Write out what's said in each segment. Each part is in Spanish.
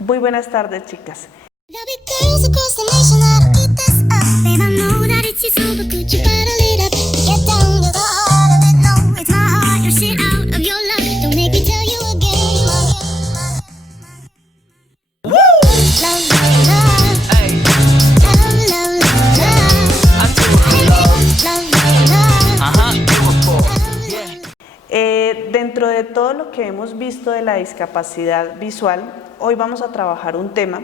Muy buenas tardes, chicas. Dentro de todo lo que hemos visto de la discapacidad visual, hoy vamos a trabajar un tema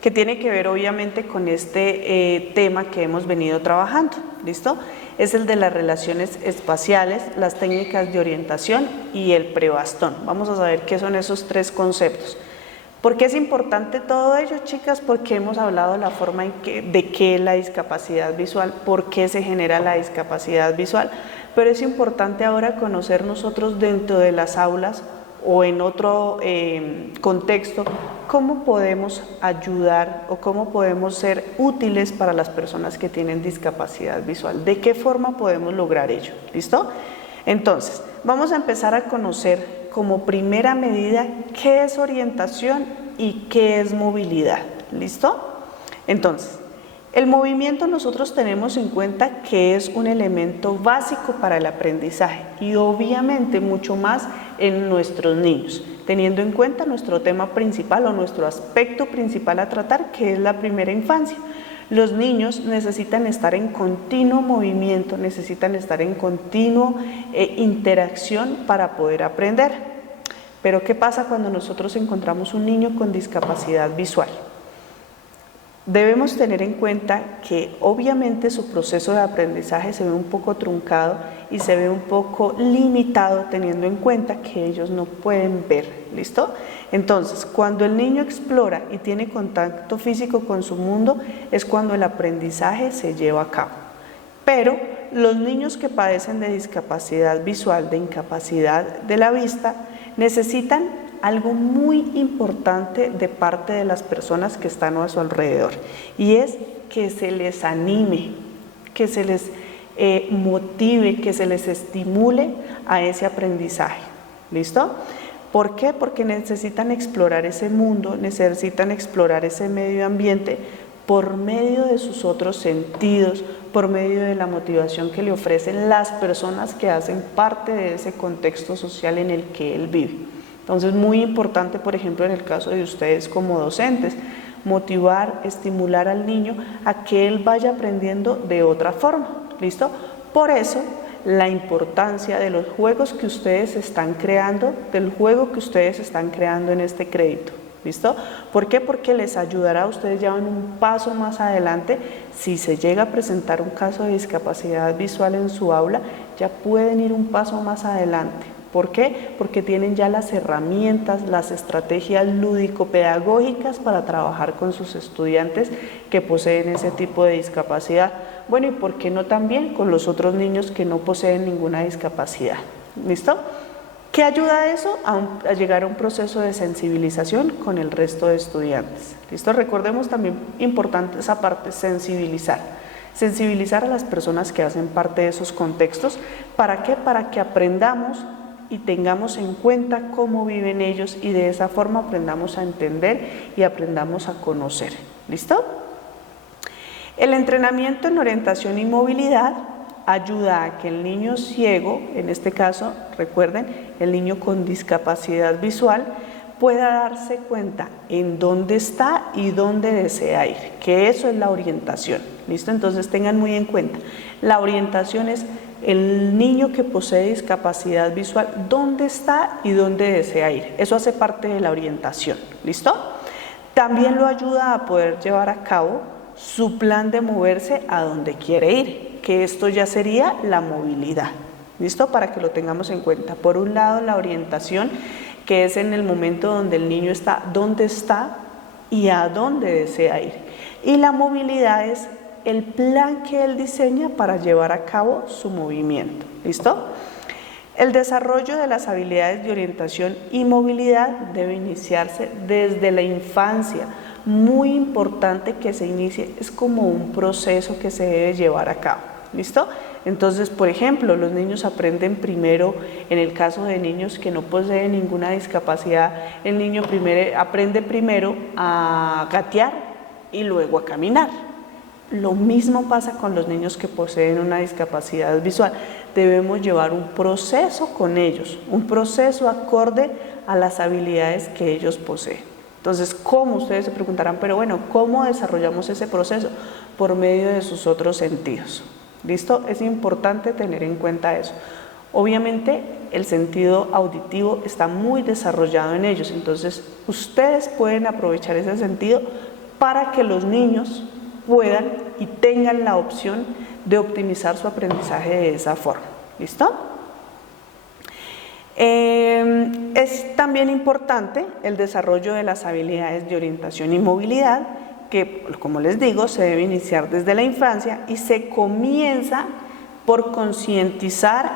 que tiene que ver obviamente con este tema que hemos venido trabajando, ¿listo? Es el de las relaciones espaciales, las técnicas de orientación y el prebastón. Vamos a saber qué son esos tres conceptos. ¿Por qué es importante todo ello, chicas? Porque hemos hablado de la forma de qué es la discapacidad visual, por qué se genera la discapacidad visual, pero es importante ahora conocer nosotros dentro de las aulas o en otro contexto, cómo podemos ayudar o cómo podemos ser útiles para las personas que tienen discapacidad visual, de qué forma podemos lograr ello, ¿listo? Entonces, vamos a empezar a conocer como primera medida qué es orientación y qué es movilidad, ¿listo? Entonces, el movimiento nosotros tenemos en cuenta que es un elemento básico para el aprendizaje y obviamente mucho más en nuestros niños, teniendo en cuenta nuestro tema principal o nuestro aspecto principal a tratar, que es la primera infancia. Los niños necesitan estar en continuo movimiento, necesitan estar en continuo interacción para poder aprender. Pero ¿qué pasa cuando nosotros encontramos un niño con discapacidad visual? Debemos tener en cuenta que obviamente su proceso de aprendizaje se ve un poco truncado y se ve un poco limitado teniendo en cuenta que ellos no pueden ver, ¿listo? Entonces, cuando el niño explora y tiene contacto físico con su mundo es cuando el aprendizaje se lleva a cabo. Pero los niños que padecen de discapacidad visual, de incapacidad de la vista, necesitan algo muy importante de parte de las personas que están a su alrededor y es que se les anime, que se les motive, que se les estimule a ese aprendizaje, ¿listo? ¿Por qué? Porque necesitan explorar ese mundo, necesitan explorar ese medio ambiente por medio de sus otros sentidos, por medio de la motivación que le ofrecen las personas que hacen parte de ese contexto social en el que él vive. Entonces, muy importante, por ejemplo, en el caso de ustedes como docentes, motivar, estimular al niño a que él vaya aprendiendo de otra forma, ¿listo? Por eso, la importancia de los juegos que ustedes están creando, del juego que ustedes están creando en este crédito, ¿listo? ¿Por qué? Porque les ayudará a ustedes ya en un paso más adelante, si se llega a presentar un caso de discapacidad visual en su aula, ya pueden ir un paso más adelante. ¿Por qué? Porque tienen ya las herramientas, las estrategias lúdico-pedagógicas para trabajar con sus estudiantes que poseen ese tipo de discapacidad. Bueno, y ¿por qué no también con los otros niños que no poseen ninguna discapacidad? ¿Listo? ¿Qué ayuda a eso? A llegar a un proceso de sensibilización con el resto de estudiantes. ¿Listo? Recordemos también importante esa parte, sensibilizar. Sensibilizar a las personas que hacen parte de esos contextos. ¿Para qué? Para que aprendamos y tengamos en cuenta cómo viven ellos y de esa forma aprendamos a entender y aprendamos a conocer. ¿Listo? El entrenamiento en orientación y movilidad ayuda a que el niño ciego, en este caso, recuerden, el niño con discapacidad visual, pueda darse cuenta en dónde está y dónde desea ir, que eso es la orientación. ¿Listo? Entonces tengan muy en cuenta, la orientación es el niño que posee discapacidad visual, dónde está y dónde desea ir. Eso hace parte de la orientación, ¿listo? También lo ayuda a poder llevar a cabo su plan de moverse a donde quiere ir, que esto ya sería la movilidad, ¿listo? Para que lo tengamos en cuenta. Por un lado, la orientación, que es en el momento donde el niño está, dónde está y a dónde desea ir. Y la movilidad es el plan que él diseña para llevar a cabo su movimiento, ¿listo? El desarrollo de las habilidades de orientación y movilidad debe iniciarse desde la infancia. Muy importante que se inicie, es como un proceso que se debe llevar a cabo, ¿listo? Entonces, por ejemplo, los niños aprenden primero, en el caso de niños que no poseen ninguna discapacidad, el niño aprende primero a gatear y luego a caminar. Lo mismo pasa con los niños que poseen una discapacidad visual. Debemos llevar un proceso con ellos, un proceso acorde a las habilidades que ellos poseen. Entonces, ¿cómo? Ustedes se preguntarán, pero bueno, ¿cómo desarrollamos ese proceso? Por medio de sus otros sentidos. ¿Listo? Es importante tener en cuenta eso. Obviamente, el sentido auditivo está muy desarrollado en ellos, entonces ustedes pueden aprovechar ese sentido para que los niños puedan y tengan la opción de optimizar su aprendizaje de esa forma. ¿Listo? Es también importante el desarrollo de las habilidades de orientación y movilidad, que, como les digo, se debe iniciar desde la infancia y se comienza por concientizar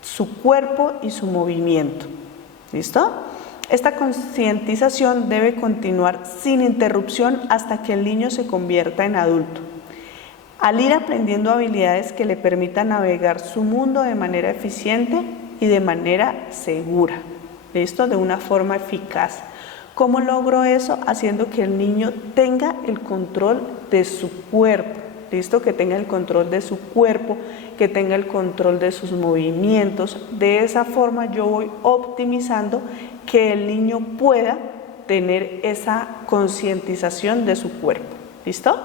su cuerpo y su movimiento. ¿Listo? Esta concientización debe continuar sin interrupción hasta que el niño se convierta en adulto. Al ir aprendiendo habilidades que le permitan navegar su mundo de manera eficiente y de manera segura, ¿listo? De una forma eficaz. ¿Cómo logro eso? Haciendo que el niño tenga el control de su cuerpo, ¿listo? Que tenga el control de su cuerpo, que tenga el control de sus movimientos. De esa forma yo voy optimizando que el niño pueda tener esa concientización de su cuerpo, ¿listo?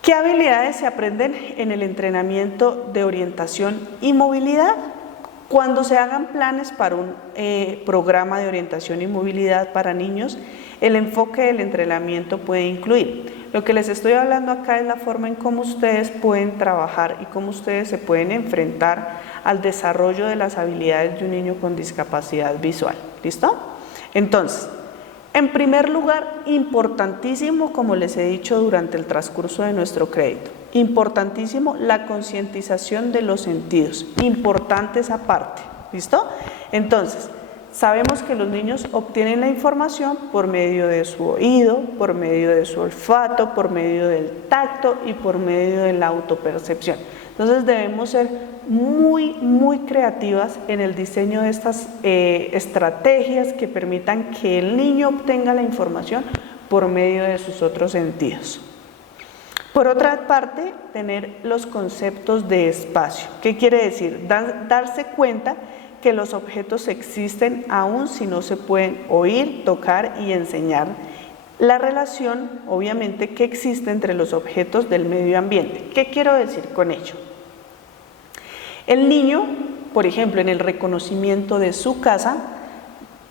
¿Qué habilidades se aprenden en el entrenamiento de orientación y movilidad? Cuando se hagan planes para un programa de orientación y movilidad para niños, el enfoque del entrenamiento puede incluir. Lo que les estoy hablando acá es la forma en cómo ustedes pueden trabajar y cómo ustedes se pueden enfrentar al desarrollo de las habilidades de un niño con discapacidad visual. ¿Listo? Entonces, en primer lugar, importantísimo, como les he dicho durante el transcurso de nuestro crédito, importantísimo la concientización de los sentidos, importante esa parte, ¿listo? Entonces, sabemos que los niños obtienen la información por medio de su oído, por medio de su olfato, por medio del tacto y por medio de la autopercepción. Entonces debemos ser muy creativas en el diseño de estas estrategias que permitan que el niño obtenga la información por medio de sus otros sentidos. Por otra parte, tener los conceptos de espacio. ¿Qué quiere decir? Darse cuenta que los objetos existen aun si no se pueden oír, tocar y enseñar. La relación, obviamente, que existe entre los objetos del medio ambiente. ¿Qué quiero decir con ello? El niño, por ejemplo, en el reconocimiento de su casa,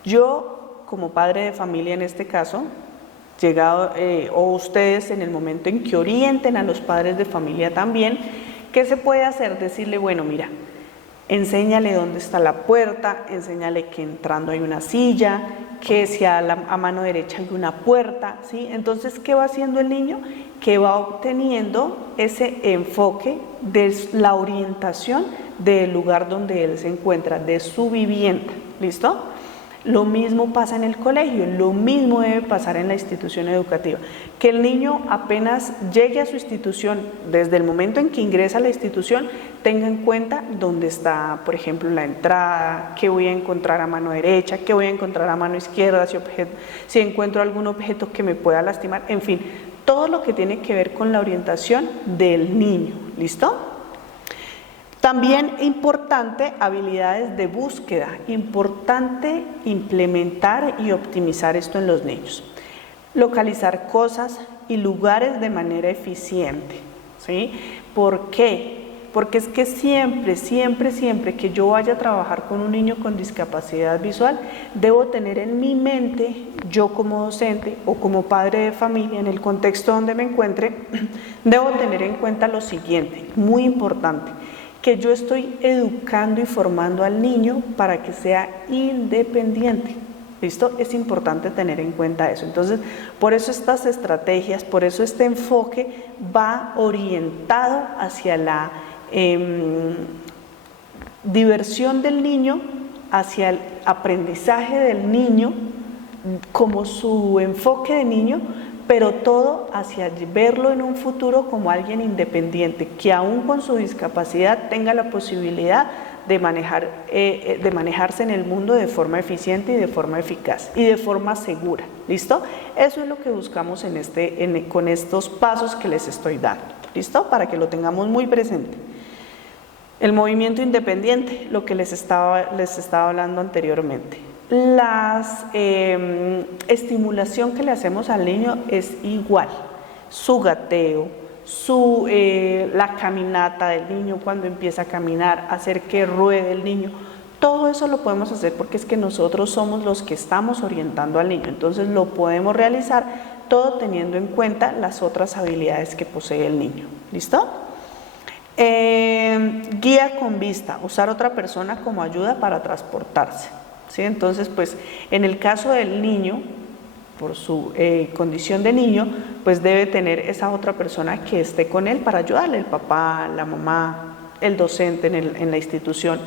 yo como padre de familia en este caso, o ustedes en el momento en que orienten a los padres de familia también, ¿qué se puede hacer? Decirle, bueno, mira, enséñale dónde está la puerta, enséñale que entrando hay una silla, que si a mano derecha hay una puerta, ¿sí? Entonces, ¿qué va haciendo el niño? Que va obteniendo ese enfoque de la orientación del lugar donde él se encuentra, de su vivienda, ¿listo? Lo mismo pasa en el colegio, lo mismo debe pasar en la institución educativa. Que el niño apenas llegue a su institución, desde el momento en que ingresa a la institución, tenga en cuenta dónde está, por ejemplo, la entrada, qué voy a encontrar a mano derecha, qué voy a encontrar a mano izquierda, si encuentro algún objeto que me pueda lastimar, en fin, todo lo que tiene que ver con la orientación del niño, ¿listo? También importante, habilidades de búsqueda, importante implementar y optimizar esto en los niños. Localizar cosas y lugares de manera eficiente, ¿sí? ¿Por qué? Porque es que siempre que yo vaya a trabajar con un niño con discapacidad visual, debo tener en mi mente, yo como docente o como padre de familia, en el contexto donde me encuentre, debo tener en cuenta lo siguiente, muy importante, que yo estoy educando y formando al niño para que sea independiente. ¿Listo? Es importante tener en cuenta eso. Entonces, por eso estas estrategias, por eso este enfoque va orientado hacia la diversión del niño, hacia el aprendizaje del niño, como su enfoque de niño, pero todo hacia verlo en un futuro como alguien independiente, que aún con su discapacidad tenga la posibilidad de manejarse en el mundo de forma eficiente y de forma eficaz y de forma segura. ¿Listo? Eso es lo que buscamos con estos pasos que les estoy dando. ¿Listo? Para que lo tengamos muy presente. El movimiento independiente, lo que les estaba hablando anteriormente. La estimulación que le hacemos al niño es igual. Su gateo, la caminata del niño cuando empieza a caminar, hacer que ruede el niño, todo eso lo podemos hacer porque es que nosotros somos los que estamos orientando al niño, entonces lo podemos realizar todo teniendo en cuenta las otras habilidades que posee el niño. ¿Listo? Guía con vista, usar otra persona como ayuda para transportarse. ¿Sí? Entonces, pues en el caso del niño, por su condición de niño, pues debe tener esa otra persona que esté con él para ayudarle, el papá, la mamá, el docente en la institución.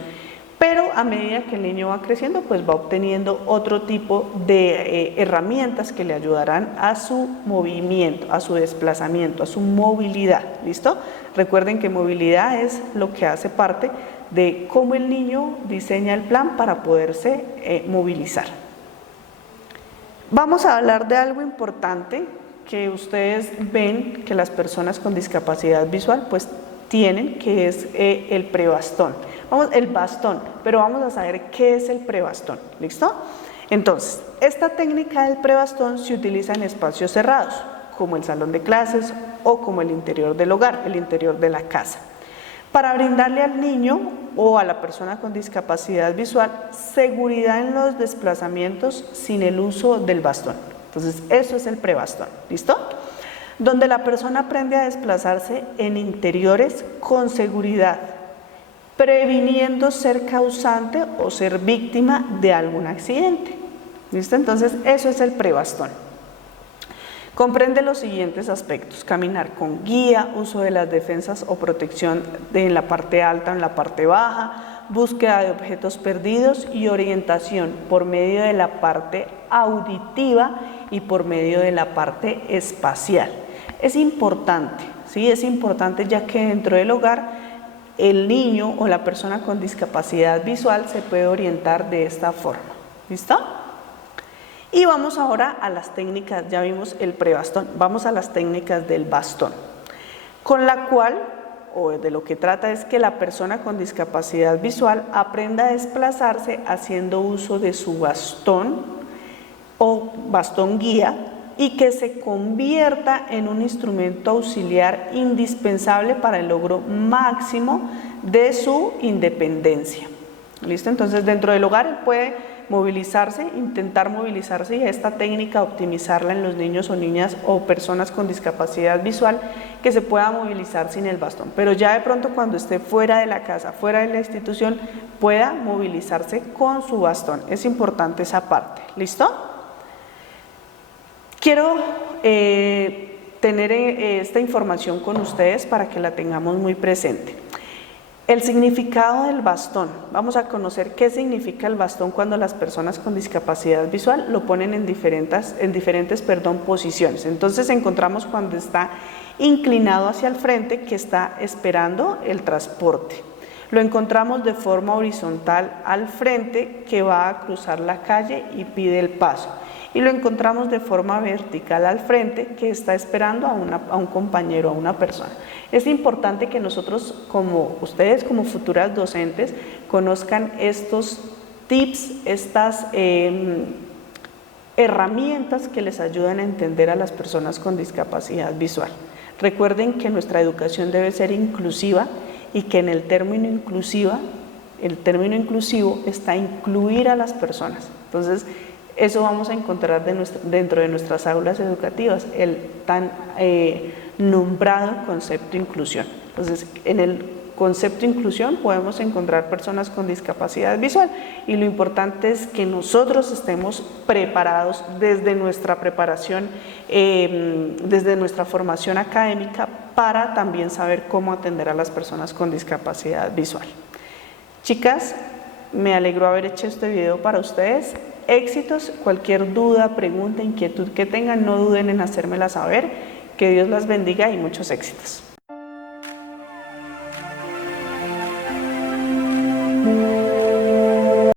Pero a medida que el niño va creciendo, pues va obteniendo otro tipo de herramientas que le ayudarán a su movimiento, a su desplazamiento, a su movilidad. ¿Listo? Recuerden que movilidad es lo que hace parte de cómo el niño diseña el plan para poderse movilizar. Vamos a hablar de algo importante que ustedes ven que las personas con discapacidad visual pues tienen, que es el prebastón. El bastón, pero vamos a saber qué es el prebastón. ¿Listo? Entonces, esta técnica del prebastón se utiliza en espacios cerrados, como el salón de clases o como el interior del hogar, el interior de la casa, para brindarle al niño o a la persona con discapacidad visual seguridad en los desplazamientos sin el uso del bastón. Entonces, eso es el prebastón. ¿Listo? Donde la persona aprende a desplazarse en interiores con seguridad, previniendo ser causante o ser víctima de algún accidente. ¿Listo? Entonces, eso es el prebastón. Comprende los siguientes aspectos: caminar con guía, uso de las defensas o protección en la parte alta o en la parte baja, búsqueda de objetos perdidos y orientación por medio de la parte auditiva y por medio de la parte espacial. Es importante, ¿sí? Es importante, ya que dentro del hogar el niño o la persona con discapacidad visual se puede orientar de esta forma. ¿Listo? Y vamos ahora a las técnicas, ya vimos el prebastón, vamos a las técnicas del bastón, con la cual, o de lo que trata es que la persona con discapacidad visual aprenda a desplazarse haciendo uso de su bastón o bastón guía y que se convierta en un instrumento auxiliar indispensable para el logro máximo de su independencia. ¿Listo? Entonces, dentro del hogar él puede movilizarse, intentar movilizarse, y esta técnica optimizarla en los niños o niñas o personas con discapacidad visual que se pueda movilizar sin el bastón, pero ya de pronto cuando esté fuera de la casa, fuera de la institución, pueda movilizarse con su bastón. Es importante esa parte. ¿Listo? Quiero tener esta información con ustedes para que la tengamos muy presente. El significado del bastón. Vamos a conocer qué significa el bastón cuando las personas con discapacidad visual lo ponen en diferentes posiciones. Entonces encontramos cuando está inclinado hacia el frente, que está esperando el transporte. Lo encontramos de forma horizontal al frente, que va a cruzar la calle y pide el paso. Y lo encontramos de forma vertical al frente, que está esperando a un compañero, a una persona. Es importante que nosotros, ustedes como futuras docentes, conozcan estos tips, estas herramientas que les ayudan a entender a las personas con discapacidad visual. Recuerden que nuestra educación debe ser inclusiva y que en el término inclusivo está incluir a las personas. Entonces, eso vamos a encontrar dentro de nuestras aulas educativas, el tan nombrado concepto de inclusión. Entonces, en el concepto de inclusión podemos encontrar personas con discapacidad visual, y lo importante es que nosotros estemos preparados desde nuestra preparación, desde nuestra formación académica, para también saber cómo atender a las personas con discapacidad visual. Chicas, me alegró haber hecho este video para ustedes. Éxitos, cualquier duda, pregunta, inquietud que tengan, no duden en hacérmela saber. Que Dios las bendiga y muchos éxitos.